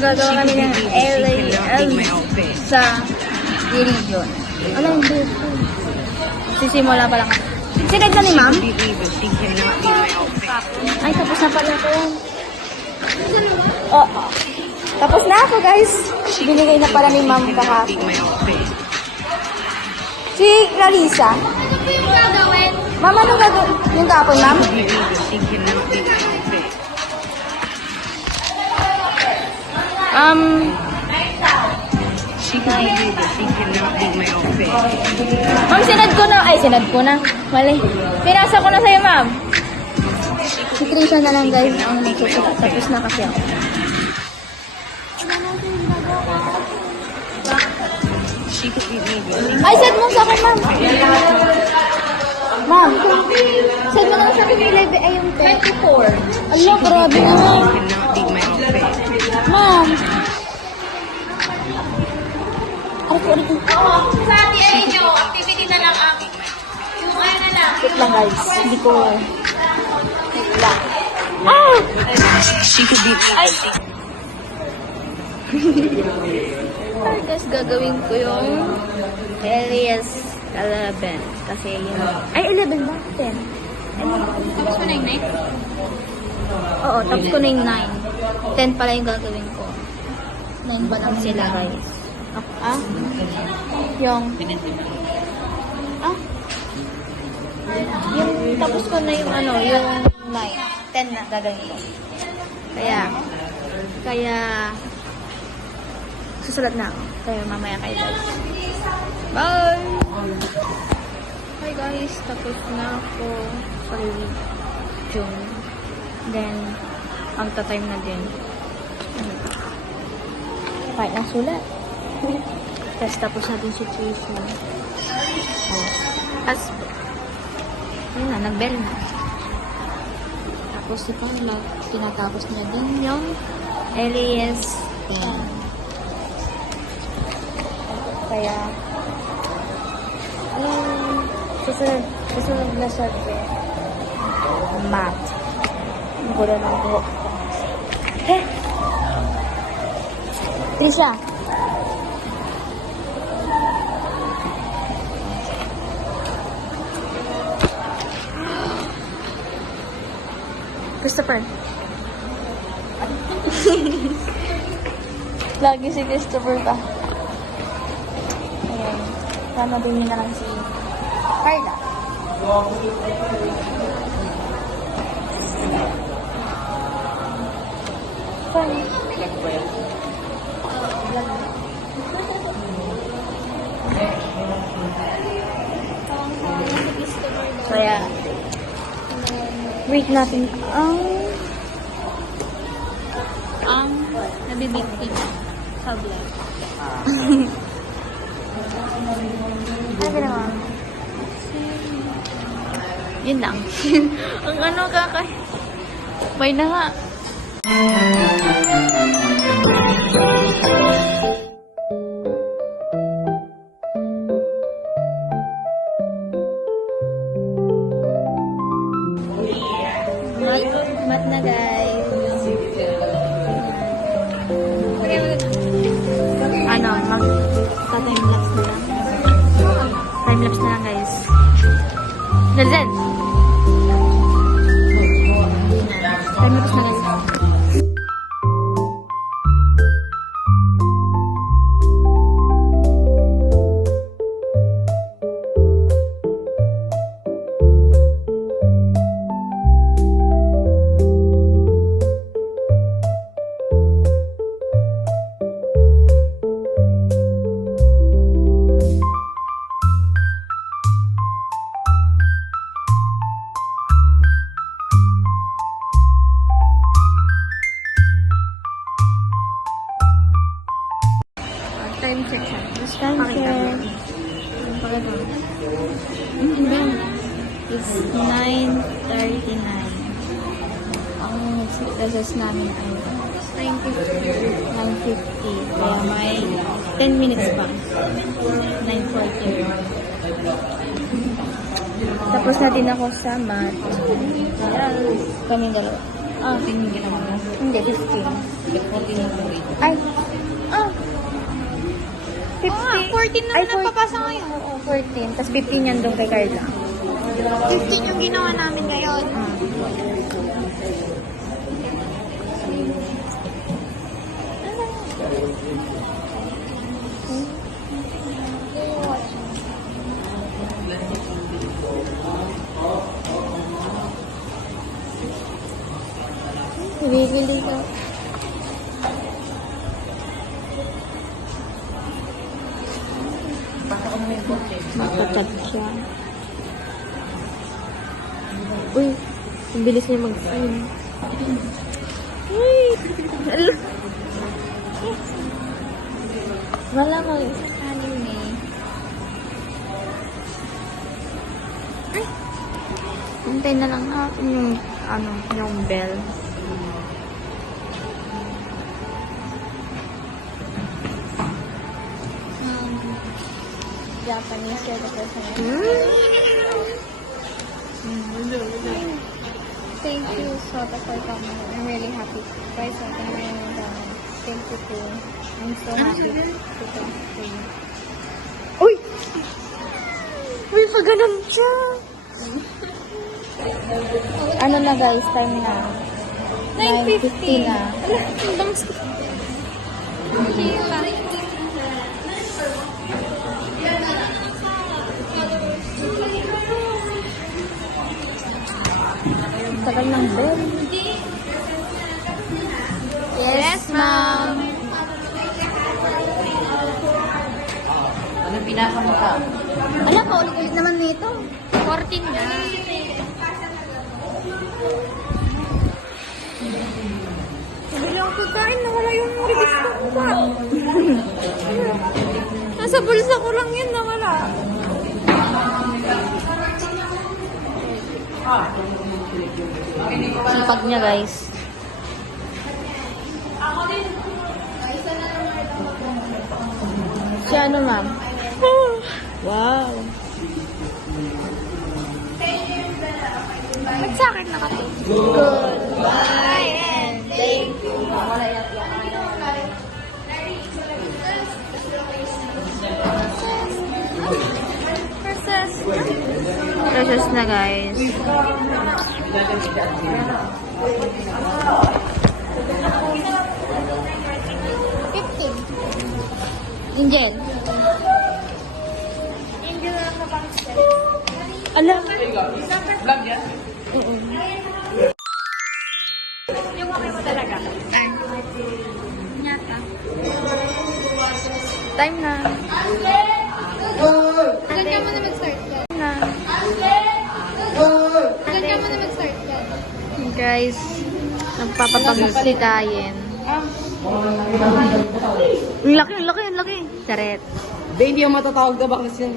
Gagawa kami ng LAL sa religion. Alam mo, sisimula pa lang kami. Sinad na ni ma'am? Ay, tapos na pala ko yan. Oo. Tapos na ako, guys. Binigay na pala ni ma'am kahapon. Si Clarissa. Ma'am, anong gagawin? Yung kahapon, ma'am? Ma'am, sinad ko na. Ay, sinad ko na. Mali. Pinasa ko na sa'yo, ma'am. Si Trisha na lang, guys. Ang nagsusulat. Tapos na kasi ako. Ay, set mo sa akin, ma'am. Ma'am, set mo na sa akin yung live. Ay, yung 24. Allah, grabe naman. Ma'am. Sa atin ay nyo, activity na lang ang yung ano na lang. Wait lang, guys. Hindi ko... Wait lang. Ah! Ay! Ay, guys, gagawin ko yung Elias 11. Kasi yun... Ay, 11 ba? 10. Tapos mo na yung night? Oo, tapos ko na yung 9. 10 pala yung gagawin ko. 9 ba naman sila, guys? Ah? Yung... Ah? Yung tapos ko na yung ano, yung 9. 10 na gagawin ko. Kaya... Susulat na ako. Kaya mamaya kayo, guys. Bye! Hi, guys. Tapos na ako sa religion. Then, magta-time na din. Kahit na sulat. Tapos tapos natin si Tracy. Oh. Tapos, yun na, nag-bell na. Tapos si Paula, tinatapos niya din yung Elias 10. Kaya, susunod na siya math. Ang gulo ng buhok. Eh! Trisha! Christopher. Lagi si Christopher pa. Ayan. Tama din na lang si Carla. Sorry. Kaya, wait natin ang nabibigtin sa vlog. Sabi naman. Yun lang. Ang ano may na nga. Mat na, guys. Ano, mag-time-lapse na lang. Time-lapse na lang, guys. Dali! Time-lapse na, guys. Time check siya. Time check. It's 9:39. Ang recess namin ay 9:50. Kaya may 10 minutes pa. 9:40. Tapos natin ako sa math. Kaming dalawa. Ah, Tingin ginawa mo. hindi, 15. 14 na po rito. Ay, ah. 50. 14 na Ay, napapasa ngayon. Oo, 14. Tapos 15 yan doon kay Carla. 15 yung ginawa namin ngayon. Bibili ka. Matatat siya. Uy, ang bilis niya mag-sign. Uy! Alo. Wala ko isa kanin eh. Ay! Hintay na lang ha. Yung bell. Japanese you're the person. Thank you so much for coming. I'm really happy. Guys, thank you too. I'm so happy to talk to you. Uy! Uy, pa ganun siya! Ano na guys, time na. 9:50 na. Ang bangs ko. Tagal ng bell. Yes, ma'am. Anong pinasa mo ka? Ala, paulit-ulit naman nito. 14 na. Nabili akong pagkain, nawala yung register ko pa. Nasa bulsa ko lang yun, nawala. Sipag niya, guys. Si ano, ma'am? Wow. Ba't sa akin nakating? Goodbye and thank you. Precious na, guys. Angel. Angel na kapangster. Alam. Vlog yan? Oo. Yung okay mo talaga? Nyata. Time na. Saan ka muna mag-start yan? Na. Saan ka muna mag-start yan? Guys, nagpapapagsitayin. Ang laki, ang laki, ang laki. Charet. Hindi, hindi yung matatawag na baklas yan.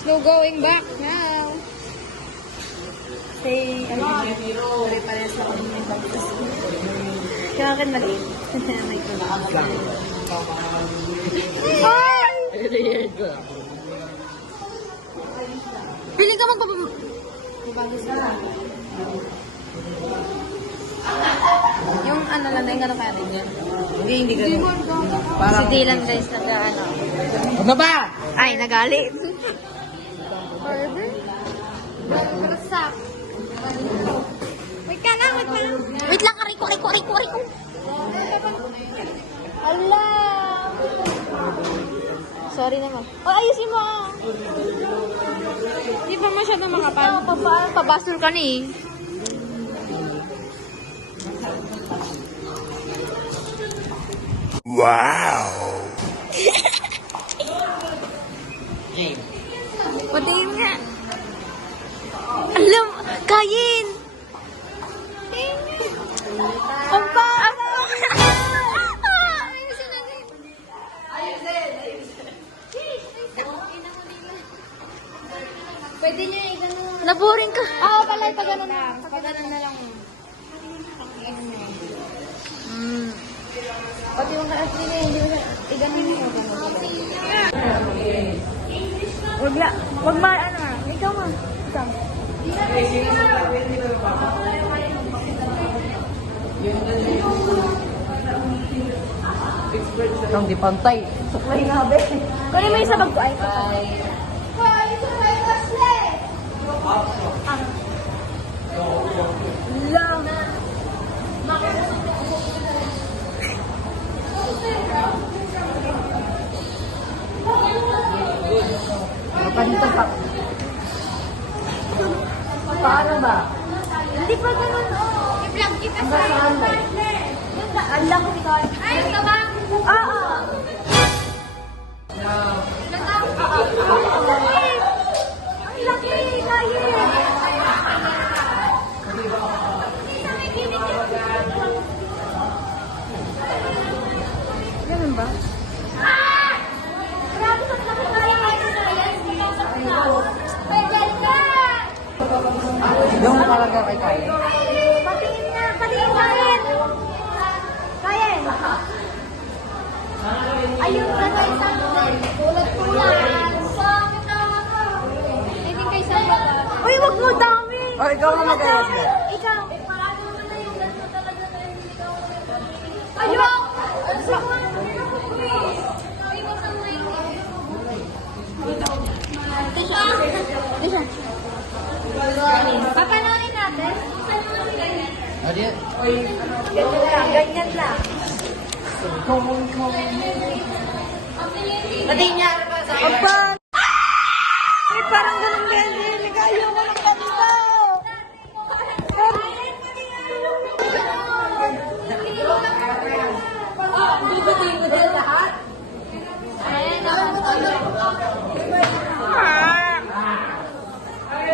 Slow going back now. Say, ano? Pare-pares na kami may baklas. Kaya akin maliit. May ko. Ay! Pili ka magpapam... Yung ano lang na yung ano kaya rin yan. Hindi ganun. Si Dylan, guys, nag-ano. Huwag na ba? Ay, nagalit. Burger? Burger. Wait ka lang, wait ka lang. Wait lang, ariko. Ala! Sorry naman. Oh, ayusin mo. Di ba masyado makapal? Pabasol ka ni. Wow! Game. Patingin nga. Alam, kain. Ang pangit. Pwede niya i-gano'n. Naboring ka. Oo, pala, pag-gano'n na. Pag-gano'n na lang. Pati yung ka-asli na hindi mo siya, i-ganon mo. Wag ma, ano ikaw ma. Ang di pantay. Suklay nga, be. Kaya may isa bag ko ay. Lang. Mapanito pa. Paano ba? Hindi pa ganun. I-vlog kita Ang saan mo? Ang lang ko ikaw. Ay, ito ba? Oo. Ang laki, kaya. Ganun ba? Grabe sa laki kaya. Pwede ka! Yung talaga kay Kaya. Patingin na, patingin kain. Kain. Ayun na kayo sa tulad ko yan. Bakit naman ako? Hindi kayo sa Uy, wag mo dami. Oh, ikaw na mag-ayos mo. Ikaw. Paano naman na yung ganito talaga na yung hindi ka Ayun. Lisa. Papanoorin natin. Adi. Ganyan lang, ganyan lang. Adi niya. Opa! Ay, parang ganun ganyan. Ayaw ko ng ganito.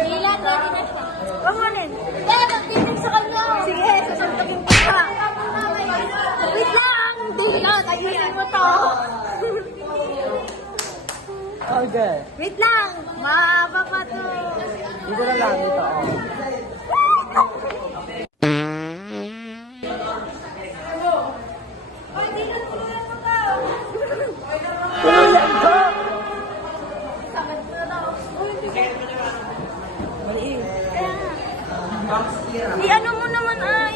Ilan na rin na siya. Panganin. Kaya magpipig sa kanya. Sige, sasuntukin ko pa. Wait lang. Dilat, ayusin mo to. Okay. Wait lang. Mahaba pa to. Dito na lang dito. Tuluyan ko. Di ano mo naman ay.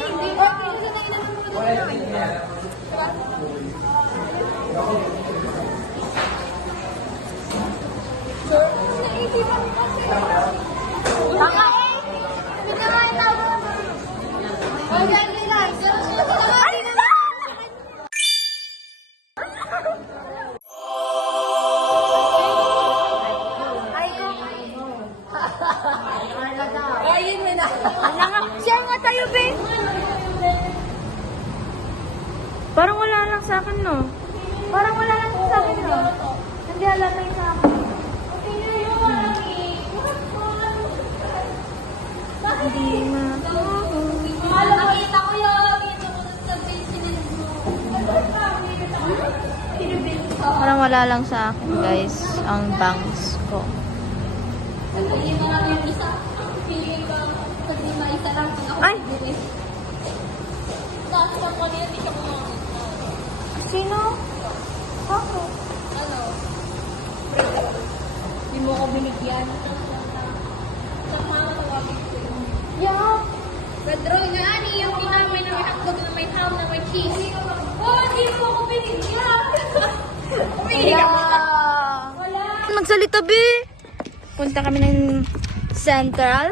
Baka eh. Pinakain na ako. Okay, guys. Ay, Ay, ko. Ayun mo na. Wala nga. Share nga tayo, be. Parang wala lang sa akin, no? Parang wala lang sa akin, no? Hindi halata yung sa akin. Hindi ma. Nakita ko yun. Nakita ko sa business mo. Parang wala lang sa akin, guys. Ang bangs ko. Sabihin mo lang yung isa. Feeling ko. Sabihin mo isa lang. Ako Ay! buwis. Tapos ako niya, hindi siya kumakain. Sino? Ako. Ano? Hindi mo ko binigyan. Sa mga tawagin ko yun. Yeah. Pedro, nga ani, yung pinamay na may hotdog na may ham na may cheese. Oh, hindi mo ako binigyan. Wala. Magsalita, be. Punta kami ng Central.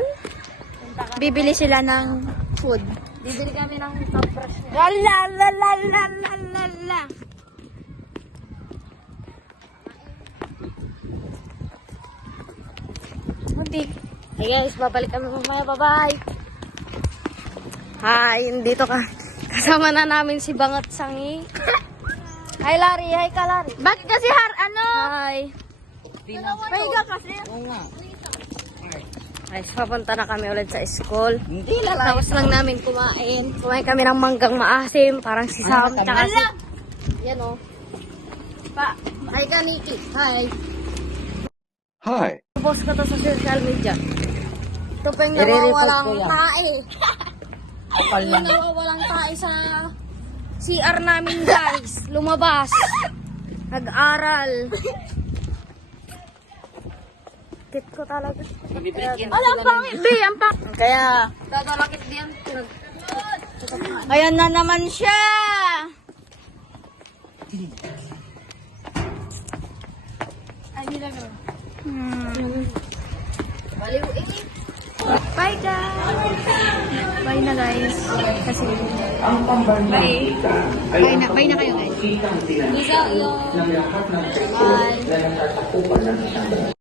Bibili sila ng food. Bibili kami ng toothbrush niya. La la la la la la la la. Muntik. Hey guys, babalik kami mamaya. Bye-bye. Hi, dito ka. Kasama na namin si Bangat Sangi. Hi, Larry. Hi ka, Larry. Bakit kasi Hi. Pahiga kasi. Oo nga. Guys, papunta na kami ulit sa school. Hindi lalaki. Tapos lang namin kumain. Kumain kami ng manggang maasim. Parang si Sam. Ano, Tsaka tamis? Yan o. Hi ka, Nikki. Hi. Hi. Post ko to sa social media. Ito pa yung I-re-repost nawawalang ko yan. tae. Kapal Yung lang. nawawalang tae sa CR namin, guys. Lumabas. Nag-aral. Kit ko talaga. Bibigyan Wala, ang pangit. Be, ang pangit. Kaya, Dadalakit diyan. ayan na naman siya. Ay, nilagay. Baliw eh. Bye, guys. Bye na, guys. Kasi, bye. Bye na kayo, guys. Isa yun. Bye.